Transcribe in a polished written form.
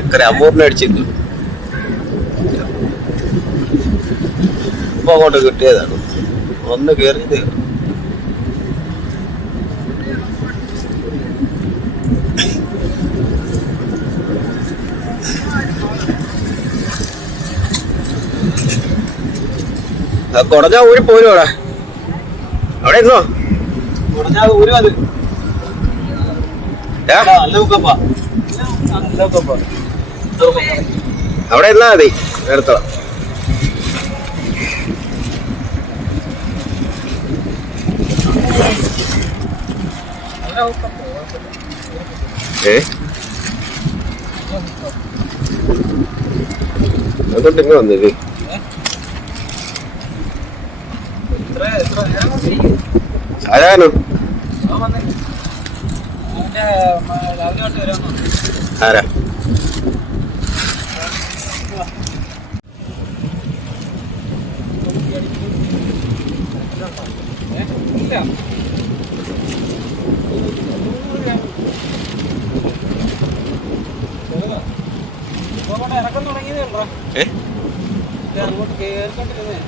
എക്കര അമ്മൂറിനെ അടിച്ചിട്ടു. ഇപ്പൊ അങ്ങോട്ട് കിട്ടിയതാണ്. ഒന്ന് കേറിയത് കൊടഞ്ഞാ ഊരി പോരും. അവിടെ ഇരുന്നോ? ഊരി മതി. അവിടെ ഇരുന്നാ മതി. എടുത്തോളാം. അതുകൊണ്ട് ഇങ്ങനെ വന്നില്ലേ? ആരാണ്? ആരാ? ഇറക്കം തുടങ്ങിയതേ അങ്ങോട്ട് കേൾക്കൊണ്ടിരുന്നേ.